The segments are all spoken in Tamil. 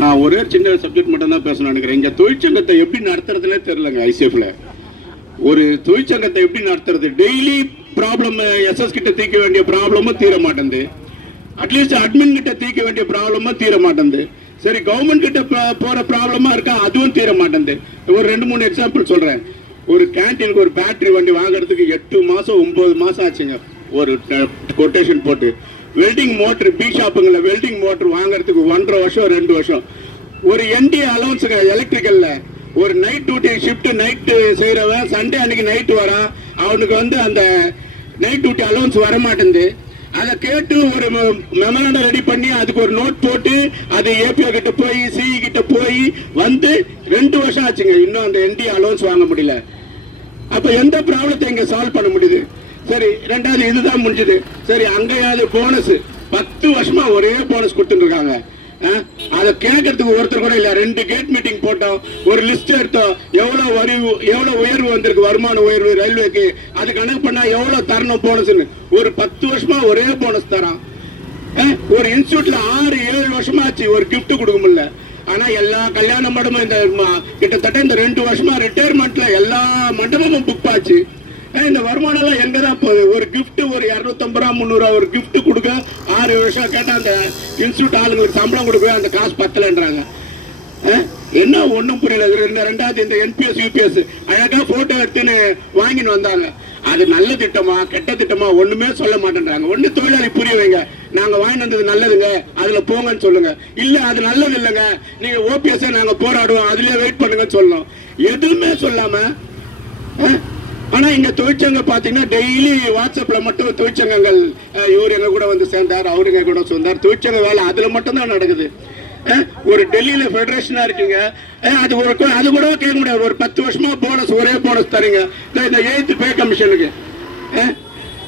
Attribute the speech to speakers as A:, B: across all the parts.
A: நான் ஒரே சின்ன சப்ஜெக்ட் மட்டும் தான் பேசணும்னு நினைக்கிறேன். இங்கே தொழிற்சங்கத்தை எப்படி நடத்துறதுனே தெரிலங்க ஐசிஎஃப்ல ஒரு தொழிற்சங்கத்தை எப்படி நடத்துறது? டெய்லி ப்ராப்ளம் எஸ்எஸ் கிட்ட தீர்க்க வேண்டிய ப்ராப்ளமும் தீர மாட்டேங்குது அட்லீஸ்ட் அட்மின் கிட்ட தீர்க்க வேண்டிய ப்ராப்ளமும் தீர மாட்டேங்குது சரி கவர்மெண்ட் கிட்ட போற ப்ராப்ளமா இருக்கா? அதுவும் தீர மாட்டேங்குது ஒரு ரெண்டு மூணு எக்ஸாம்பிள் சொல்றேன். ஒரு கேன்டீனுக்கு ஒரு பேட்டரி வண்டி வாங்குறதுக்கு எட்டு மாசம் ஒன்பது மாசம் ஆச்சுங்க. ஒரு கொட்டேஷன் போட்டு. வெல்டிங் மோட்டர் பி ஷாப்புங்கள வெல்டிங் மோட்ரு வாங்குறதுக்கு ஒன்றரை வருஷம் ரெண்டு வருஷம். ஒரு என்டி அலவன்ஸுக்கு எலக்ட்ரிக்கல்ல ஒரு நைட் டியூட்டி ஷிஃப்ட் நைட்டு செய்கிறவன் சண்டே அன்னைக்கு நைட்டு வரான் அவனுக்கு வந்து அந்த நைட் டியூட்டி அலவன்ஸ் வர மாட்டேங்குது அதை கேட்டு ஒரு மெமரண்டம் ரெடி பண்ணி அதுக்கு ஒரு நோட் போட்டு அது ஏபிஓ கிட்ட போய் சிஇ கிட்ட போய் வந்து ரெண்டு வருஷம் ஆச்சுங்க. இன்னும் அந்த என்டி அலவன்ஸ் வாங்க முடியல. அப்போ எந்த ப்ராப்ளத்தை இங்கே சால்வ் பண்ண முடியுது? சரி ரெண்டாவது இதுதான் முடிஞ்சது. சரி அங்கேயாவது போனஸ் பத்து வருஷமா ஒரே போனஸ் கொடுத்துட்டு இருக்காங்க அதை கேட்கறதுக்கு ஒருத்தர் கூட இல்ல. ரெண்டு கேட் மீட்டிங் போட்டோம். ஒரு லிஸ்ட் எடுத்தோம். எவ்வளவு வரி எவ்வளவு உயர்வு வந்திருக்கு? வருமான உயர்வு ரயில்வேக்கு அது கணக்கு பண்ணா எவ்வளவு தரணும் போனஸ்னு ஒரு பத்து வருஷமா ஒரே போனஸ் தரான். ஒரு இன்ஸ்டியூட்ல ஆறு ஏழு வருஷமா ஆச்சு. ஒரு கிஃப்ட் கொடுக்க முடியல. ஆனா எல்லா கல்யாண மண்டபம் இந்த கிட்டத்தட்ட இந்த ரெண்டு வருஷமா ரிட்டையர்மெண்ட்ல எல்லா மண்டபமும் புக் ஆச்சு. இந்த வருமானம் எல்லாம் எங்க தான் போகுது? ஒரு கிஃப்ட் ஒரு இரநூத்தம்பது ரூபா முந்நூறுரூவா ஒரு கிஃப்ட் கொடுக்க ஆறு வருஷம் கேட்டால் அந்த இன்ஸ்டியூட் ஆளுங்களுக்கு சம்பளம் கொடுக்க அந்த காசு பத்தலைன்றாங்க. என்ன ஒன்றும் புரியல. இது ரெண்டாவது இந்த என்பிஎஸ் யூபிஎஸ் அழகாக ஃபோட்டோ எடுத்துன்னு வாங்கின்னு வந்தாங்க. அது நல்ல திட்டமா கெட்ட திட்டமா ஒண்ணுமே சொல்ல மாட்டேன்றாங்க. ஒண்ணு தொழிலாளி புரிய வைங்க. நாங்க வாங்கிட்டு வந்தது நல்லதுங்க. அதுல போங்கன்னு சொல்லுங்க. இல்ல அது நல்லது இல்லைங்க. நீங்க ஓபிஎஸ் நாங்க போராடுவோம். அதுலயே வெயிட் பண்ணுங்கன்னு சொல்லணும். எதுவுமே சொல்லாம ஆனால் இங்கே தொழிற்சங்கம் பார்த்தீங்கன்னா டெய்லி வாட்ஸ்அப்பில் மட்டும் தொழிற்சங்கங்கள் இவர் எங்க கூட வந்து சேர்ந்தார் அவர் எங்க கூட சேர்ந்தார் தொழிற்சங்க வேலை அதில் மட்டும்தான் நடக்குது. ஒரு டெல்லியில் ஃபெடரேஷனாக இருக்கீங்க. அது ஒரு அது கூட கேட்க முடியாது. ஒரு பத்து வருஷமாக போனஸ் ஒரே போனஸ் தரீங்க. இந்த- இந்த பே கமிஷனுக்கு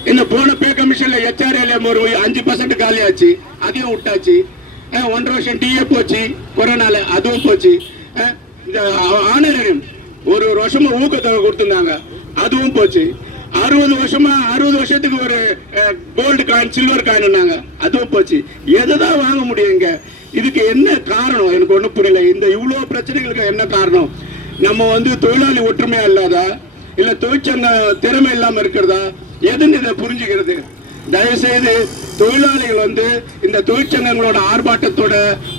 A: இந்த போன பே கமிஷனில் ஹெச்ஆர்ஏல ஒரு அஞ்சு பர்சன்ட் காலியாச்சு. அதையும் விட்டாச்சு. ஒன்றரை வருஷம் டிஏ போச்சு. கொரோனால அதுவும் போச்சு. இந்த ஆனரரியம் ஒரு ஒரு வருஷமா ஊக்கத்தொகை கொடுத்துருந்தாங்க. அதுவும் போச்சு. அறுபது வருஷமா அறுபது வருஷத்துக்கு ஒரு கோல்டு காயின் சில்வர் காயின்னாங்க அதுவும் போச்சு. எதுதான் வாங்க முடியும் இதுக்கு என்ன காரணம்? எனக்கு ஒன்றும் புரியல. இந்த இவ்வளோ பிரச்சனைகளுக்கு என்ன காரணம்? நம்ம வந்து தொழிலாளி ஒற்றுமையா இல்லாதா? இல்லை தொழிற்சங்க திறமை இல்லாமல் இருக்கிறதா? எதுன்னு இதை புரிஞ்சுக்கிறது? தயவு செய்து தொழிலாளிகள் வந்து இந்த தொழிற்சங்கங்களோட ஆர்ப்பாட்டத்தோட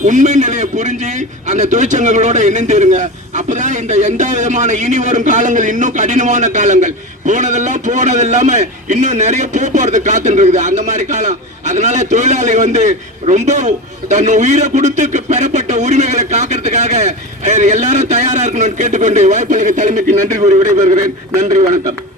A: உண்மை நிலையை புரிஞ்சு அந்த தொழிற்சங்கங்களோட இணைந்துருங்க. அப்பதான் இந்த எந்த விதமான இனி வரும் காலங்கள் இன்னும் கடினமான காலங்கள். போனதெல்லாம் போனது இல்லாம இன்னும் நிறைய போக போறது காத்துட்டு இருக்குது அந்த மாதிரி காலம். அதனால தொழிலாளி வந்து ரொம்ப தன் உயிரை கொடுத்து பெறப்பட்ட உரிமைகளை காக்கிறதுக்காக எல்லாரும் தயாரா இருக்கணும்னு கேட்டுக்கொண்டு வாய்ப்பளிக்க தலைமைக்கு நன்றி கூறி விடைபெறுகிறேன். நன்றி வணக்கம்.